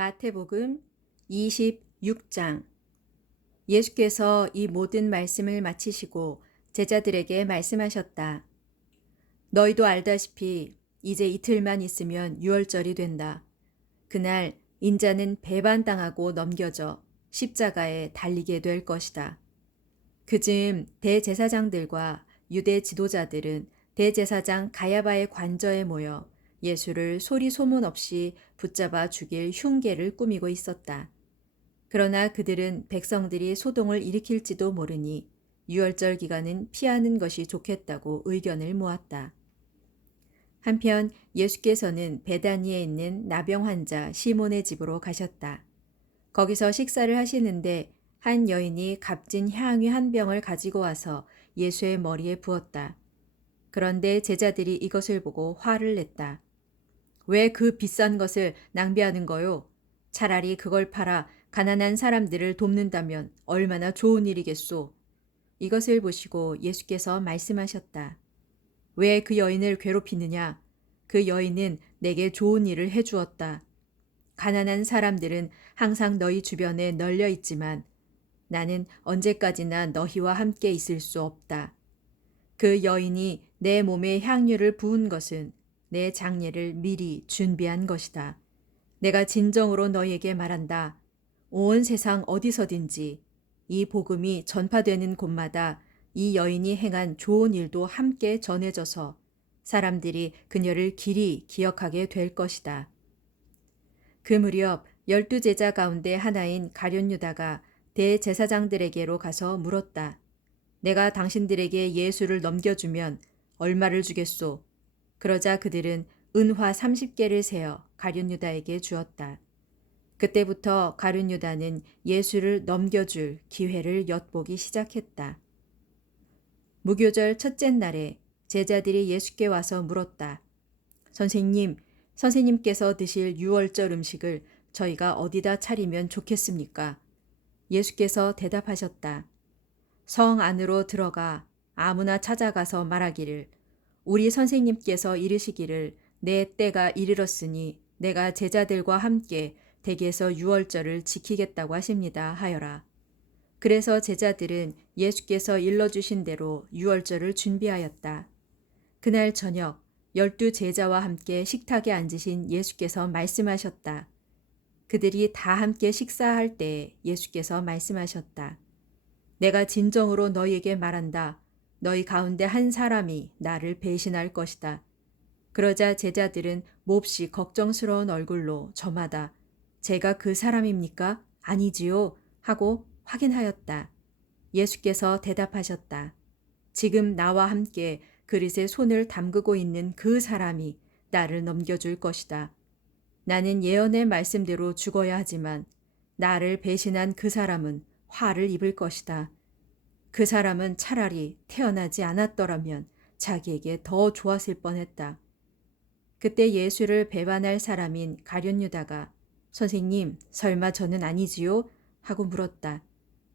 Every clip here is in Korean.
마태복음 26장. 예수께서 이 모든 말씀을 마치시고 제자들에게 말씀하셨다. 너희도 알다시피 이제 이틀만 있으면 유월절이 된다. 그날 인자는 배반당하고 넘겨져 십자가에 달리게 될 것이다. 그즈음 대제사장들과 유대 지도자들은 대제사장 가야바의 관저에 모여 예수를 소리 소문 없이 붙잡아 죽일 흉계를 꾸미고 있었다. 그러나 그들은 백성들이 소동을 일으킬지도 모르니 유월절 기간은 피하는 것이 좋겠다고 의견을 모았다. 한편 예수께서는 베다니에 있는 나병 환자 시몬의 집으로 가셨다. 거기서 식사를 하시는데 한 여인이 값진 향유 한 병을 가지고 와서 예수의 머리에 부었다. 그런데 제자들이 이것을 보고 화를 냈다. 왜 그 비싼 것을 낭비하는 거요? 차라리 그걸 팔아 가난한 사람들을 돕는다면 얼마나 좋은 일이겠소. 이것을 보시고 예수께서 말씀하셨다. 왜 그 여인을 괴롭히느냐? 그 여인은 내게 좋은 일을 해주었다. 가난한 사람들은 항상 너희 주변에 널려 있지만 나는 언제까지나 너희와 함께 있을 수 없다. 그 여인이 내 몸에 향유를 부은 것은 내 장례를 미리 준비한 것이다. 내가 진정으로 너희에게 말한다. 온 세상 어디서든지 이 복음이 전파되는 곳마다 이 여인이 행한 좋은 일도 함께 전해져서 사람들이 그녀를 길이 기억하게 될 것이다. 그 무렵 12제자 가운데 하나인 가룟 유다가 대제사장들에게로 가서 물었다. 내가 당신들에게 예수를 넘겨주면 얼마를 주겠소? 그러자 그들은 은화 30개를 세어 가룟 유다에게 주었다. 그때부터 가룟 유다는 예수를 넘겨줄 기회를 엿보기 시작했다. 무교절 첫째 날에 제자들이 예수께 와서 물었다. 선생님, 선생님께서 드실 유월절 음식을 저희가 어디다 차리면 좋겠습니까? 예수께서 대답하셨다. 성 안으로 들어가 아무나 찾아가서 말하기를 우리 선생님께서 이르시기를 내 때가 이르렀으니 내가 제자들과 함께 댁에서 유월절을 지키겠다고 하십니다 하여라. 그래서 제자들은 예수께서 일러주신 대로 유월절을 준비하였다. 그날 저녁 12제자와 함께 식탁에 앉으신 예수께서 말씀하셨다. 그들이 다 함께 식사할 때 예수께서 말씀하셨다. 내가 진정으로 너희에게 말한다. 너희 가운데 한 사람이 나를 배신할 것이다. 그러자 제자들은 몹시 걱정스러운 얼굴로 저마다 제가 그 사람입니까? 아니지요? 하고 확인하였다. 예수께서 대답하셨다. 지금 나와 함께 그릇에 손을 담그고 있는 그 사람이 나를 넘겨줄 것이다. 나는 예언의 말씀대로 죽어야 하지만 나를 배신한 그 사람은 화를 입을 것이다. 그 사람은 차라리 태어나지 않았더라면 자기에게 더 좋았을 뻔했다. 그때 예수를 배반할 사람인 가룟 유다가 선생님, 설마 저는 아니지요? 하고 물었다.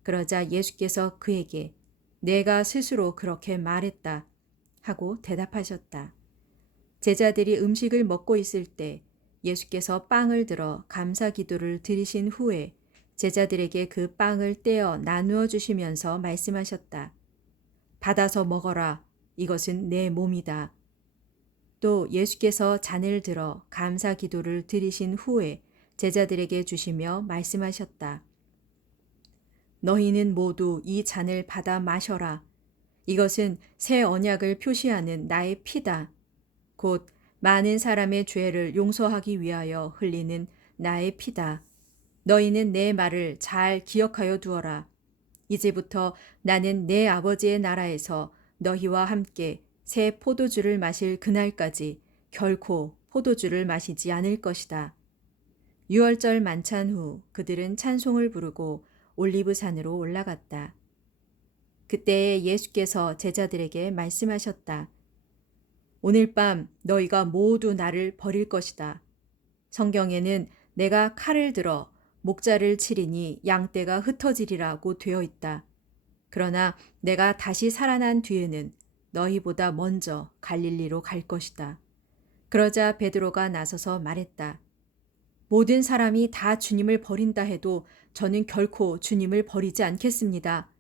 그러자 예수께서 그에게 내가 스스로 그렇게 말했다 하고 대답하셨다. 제자들이 음식을 먹고 있을 때 예수께서 빵을 들어 감사 기도를 드리신 후에 제자들에게 그 빵을 떼어 나누어 주시면서 말씀하셨다. 받아서 먹어라. 이것은 내 몸이다. 또 예수께서 잔을 들어 감사 기도를 드리신 후에 제자들에게 주시며 말씀하셨다. 너희는 모두 이 잔을 받아 마셔라. 이것은 새 언약을 표시하는 나의 피다. 곧 많은 사람의 죄를 용서하기 위하여 흘리는 나의 피다. 너희는 내 말을 잘 기억하여 두어라. 이제부터 나는 내 아버지의 나라에서 너희와 함께 새 포도주를 마실 그날까지 결코 포도주를 마시지 않을 것이다. 유월절 만찬 후 그들은 찬송을 부르고 올리브산으로 올라갔다. 그때에 예수께서 제자들에게 말씀하셨다. 오늘 밤 너희가 모두 나를 버릴 것이다. 성경에는 내가 칼을 들어 목자를 치리니 양떼가 흩어지리라고 되어 있다. 그러나 내가 다시 살아난 뒤에는 너희보다 먼저 갈릴리로 갈 것이다. 그러자 베드로가 나서서 말했다. 모든 사람이 다 주님을 버린다 해도 저는 결코 주님을 버리지 않겠습니다.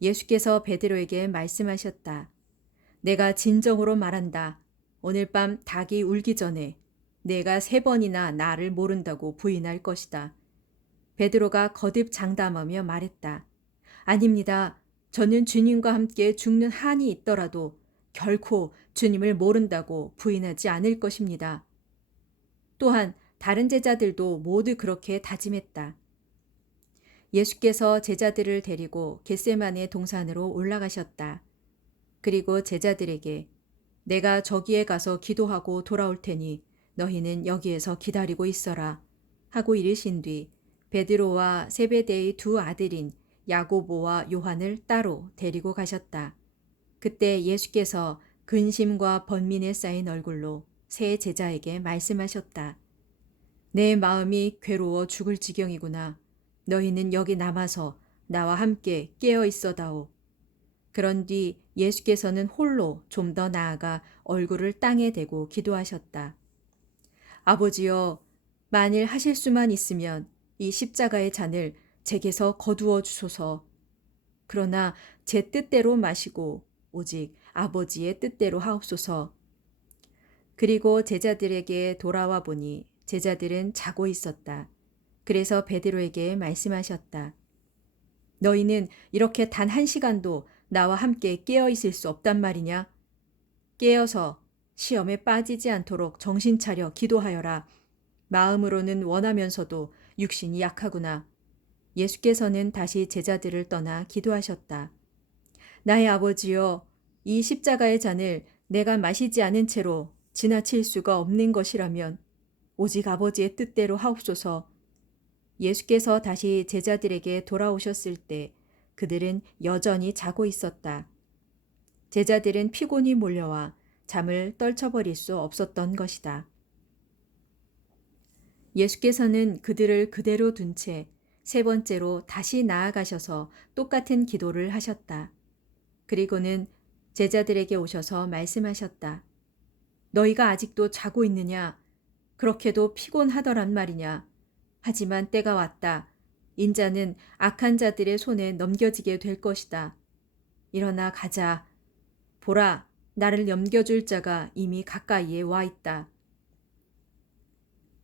예수께서 베드로에게 말씀하셨다. 내가 진정으로 말한다. 오늘 밤 닭이 울기 전에 내가 3번이나 나를 모른다고 부인할 것이다. 베드로가 거듭 장담하며 말했다. 아닙니다. 저는 주님과 함께 죽는 한이 있더라도 결코 주님을 모른다고 부인하지 않을 것입니다. 또한 다른 제자들도 모두 그렇게 다짐했다. 예수께서 제자들을 데리고 겟세마네 동산으로 올라가셨다. 그리고 제자들에게 내가 저기에 가서 기도하고 돌아올 테니 너희는 여기에서 기다리고 있어라 하고 이르신 뒤 베드로와 세베대의 2 아들인 야고보와 요한을 따로 데리고 가셨다. 그때 예수께서 근심과 번민에 쌓인 얼굴로 세 제자에게 말씀하셨다. 내 마음이 괴로워 죽을 지경이구나. 너희는 여기 남아서 나와 함께 깨어 있어다오. 그런 뒤 예수께서는 홀로 좀 더 나아가 얼굴을 땅에 대고 기도하셨다. 아버지여, 만일 하실 수만 있으면 이 십자가의 잔을 제게서 거두어 주소서. 그러나 제 뜻대로 마시고 오직 아버지의 뜻대로 하옵소서. 그리고 제자들에게 돌아와 보니 제자들은 자고 있었다. 그래서 베드로에게 말씀하셨다. 너희는 이렇게 단 1시간도 나와 함께 깨어 있을 수 없단 말이냐? 깨어서 시험에 빠지지 않도록 정신 차려 기도하여라. 마음으로는 원하면서도 육신이 약하구나. 예수께서는 다시 제자들을 떠나 기도하셨다. 나의 아버지여, 이 십자가의 잔을 내가 마시지 않은 채로 지나칠 수가 없는 것이라면 오직 아버지의 뜻대로 하옵소서. 예수께서 다시 제자들에게 돌아오셨을 때 그들은 여전히 자고 있었다. 제자들은 피곤이 몰려와 잠을 떨쳐버릴 수 없었던 것이다. 예수께서는 그들을 그대로 둔 채 3번째로 다시 나아가셔서 똑같은 기도를 하셨다. 그리고는 제자들에게 오셔서 말씀하셨다. 너희가 아직도 자고 있느냐? 그렇게도 피곤하더란 말이냐? 하지만 때가 왔다. 인자는 악한 자들의 손에 넘겨지게 될 것이다. 일어나 가자. 보라, 나를 넘겨줄 자가 이미 가까이에 와 있다.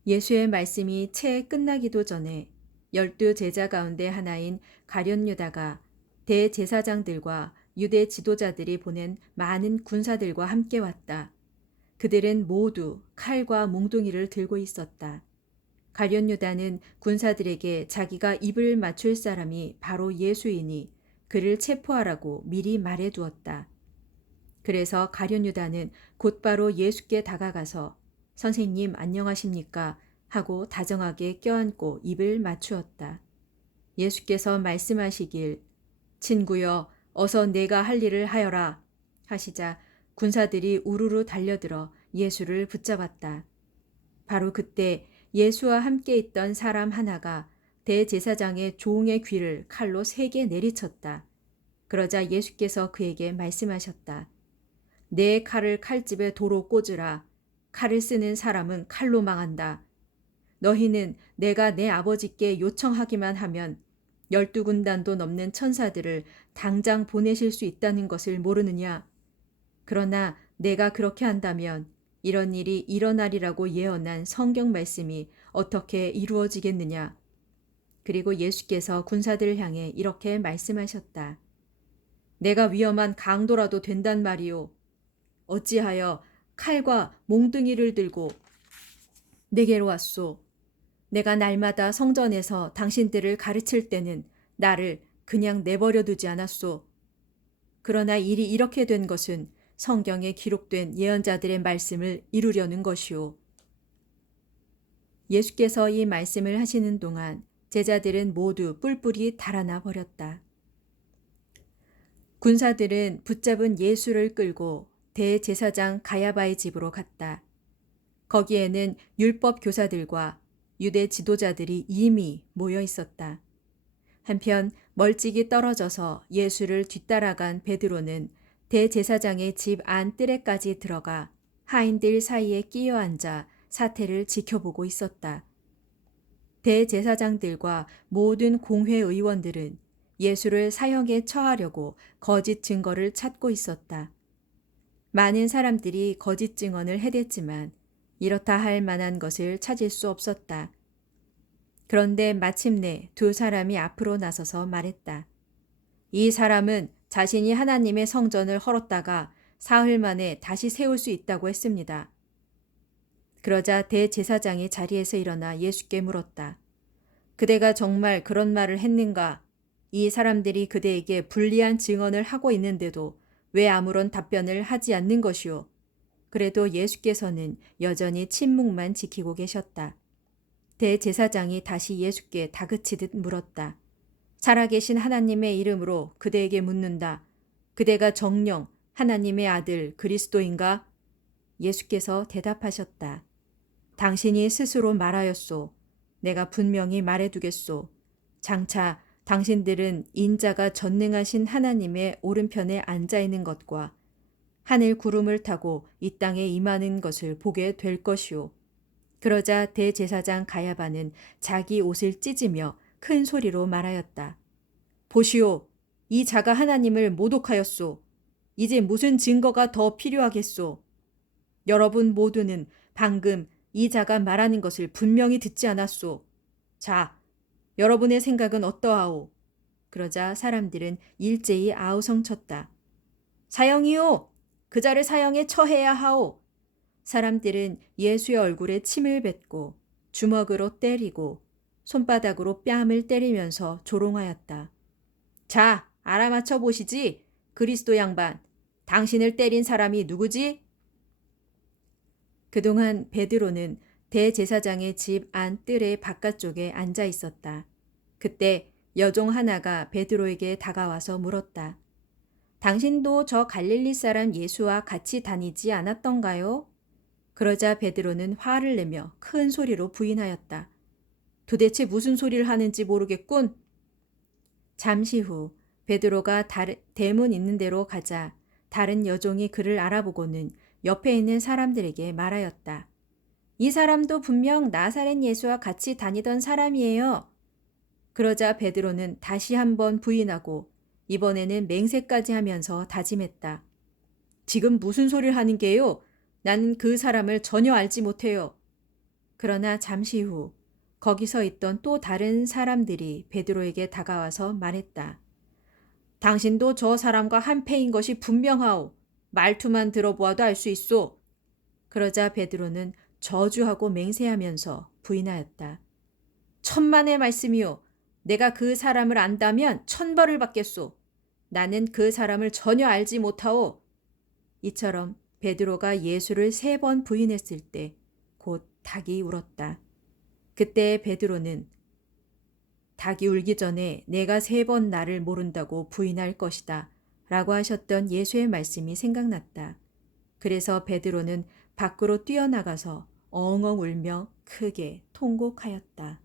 예수의 말씀이 채 끝나기도 전에 12 제자 가운데 하나인 가룟 유다가 대제사장들과 유대 지도자들이 보낸 많은 군사들과 함께 왔다. 그들은 모두 칼과 몽둥이를 들고 있었다. 가룟 유다는 군사들에게 자기가 입을 맞출 사람이 바로 예수이니 그를 체포하라고 미리 말해두었다. 그래서 가룟 유다는 곧바로 예수께 다가가서 선생님 안녕하십니까? 하고 다정하게 껴안고 입을 맞추었다. 예수께서 말씀하시길 친구여 어서 내가 할 일을 하여라 하시자 군사들이 우르르 달려들어 예수를 붙잡았다. 바로 그때 예수와 함께 있던 사람 하나가 대제사장의 종의 귀를 칼로 3개 내리쳤다. 그러자 예수께서 그에게 말씀하셨다. 내 칼을 칼집에 도로 꽂으라. 칼을 쓰는 사람은 칼로 망한다. 너희는 내가 내 아버지께 요청하기만 하면 12군단도 넘는 천사들을 당장 보내실 수 있다는 것을 모르느냐? 그러나 내가 그렇게 한다면 이런 일이 일어나리라고 예언한 성경 말씀이 어떻게 이루어지겠느냐? 그리고 예수께서 군사들을 향해 이렇게 말씀하셨다. 내가 위험한 강도라도 된단 말이오. 어찌하여 칼과 몽둥이를 들고 내게로 왔소. 내가 날마다 성전에서 당신들을 가르칠 때는 나를 그냥 내버려 두지 않았소. 그러나 일이 이렇게 된 것은 성경에 기록된 예언자들의 말씀을 이루려는 것이오. 예수께서 이 말씀을 하시는 동안 제자들은 모두 뿔뿔이 달아나 버렸다. 군사들은 붙잡은 예수를 끌고 대제사장 가야바의 집으로 갔다. 거기에는 율법 교사들과 유대 지도자들이 이미 모여 있었다. 한편 멀찍이 떨어져서 예수를 뒤따라간 베드로는 대제사장의 집 안 뜰에까지 들어가 하인들 사이에 끼어 앉아 사태를 지켜보고 있었다. 대제사장들과 모든 공회 의원들은 예수를 사형에 처하려고 거짓 증거를 찾고 있었다. 많은 사람들이 거짓 증언을 해댔지만 이렇다 할 만한 것을 찾을 수 없었다. 그런데 마침내 두 사람이 앞으로 나서서 말했다. 이 사람은 자신이 하나님의 성전을 헐었다가 사흘 만에 다시 세울 수 있다고 했습니다. 그러자 대제사장이 자리에서 일어나 예수께 물었다. 그대가 정말 그런 말을 했는가? 이 사람들이 그대에게 불리한 증언을 하고 있는데도 왜 아무런 답변을 하지 않는 것이오? 그래도 예수께서는 여전히 침묵만 지키고 계셨다. 대제사장이 다시 예수께 다그치듯 물었다. 살아계신 하나님의 이름으로 그대에게 묻는다. 그대가 정녕 하나님의 아들 그리스도인가? 예수께서 대답하셨다. 당신이 스스로 말하였소. 내가 분명히 말해두겠소. 장차 당신들은 인자가 전능하신 하나님의 오른편에 앉아있는 것과 하늘 구름을 타고 이 땅에 임하는 것을 보게 될 것이오. 그러자 대제사장 가야바는 자기 옷을 찢으며 큰 소리로 말하였다. 보시오, 이 자가 하나님을 모독하였소. 이제 무슨 증거가 더 필요하겠소. 여러분 모두는 방금 이 자가 말하는 것을 분명히 듣지 않았소. 자, 여러분의 생각은 어떠하오? 그러자 사람들은 일제히 아우성쳤다. 사형이요! 그 자를 사형에 처해야 하오. 사람들은 예수의 얼굴에 침을 뱉고 주먹으로 때리고 손바닥으로 뺨을 때리면서 조롱하였다. 자, 알아맞혀 보시지. 그리스도 양반, 당신을 때린 사람이 누구지? 그동안 베드로는 대제사장의 집 안 뜰의 바깥쪽에 앉아 있었다. 그때 여종 하나가 베드로에게 다가와서 물었다. 당신도 저 갈릴리 사람 예수와 같이 다니지 않았던가요? 그러자 베드로는 화를 내며 큰 소리로 부인하였다. 도대체 무슨 소리를 하는지 모르겠군. 잠시 후 베드로가 대문 있는 데로 가자 다른 여종이 그를 알아보고는 옆에 있는 사람들에게 말하였다. 이 사람도 분명 나사렛 예수와 같이 다니던 사람이에요. 그러자 베드로는 다시 한번 부인하고 이번에는 맹세까지 하면서 다짐했다. 지금 무슨 소리를 하는 게요? 나는 그 사람을 전혀 알지 못해요. 그러나 잠시 후 거기서 있던 또 다른 사람들이 베드로에게 다가와서 말했다. 당신도 저 사람과 한패인 것이 분명하오. 말투만 들어보아도 알 수 있소. 그러자 베드로는 저주하고 맹세하면서 부인하였다. 천만의 말씀이오. 내가 그 사람을 안다면 천벌을 받겠소. 나는 그 사람을 전혀 알지 못하오. 이처럼 베드로가 예수를 3번 부인했을 때 곧 닭이 울었다. 그때 베드로는 닭이 울기 전에 내가 3번 나를 모른다고 부인할 것이다 라고 하셨던 예수의 말씀이 생각났다. 그래서 베드로는 밖으로 뛰어나가서 엉엉 울며 크게 통곡하였다.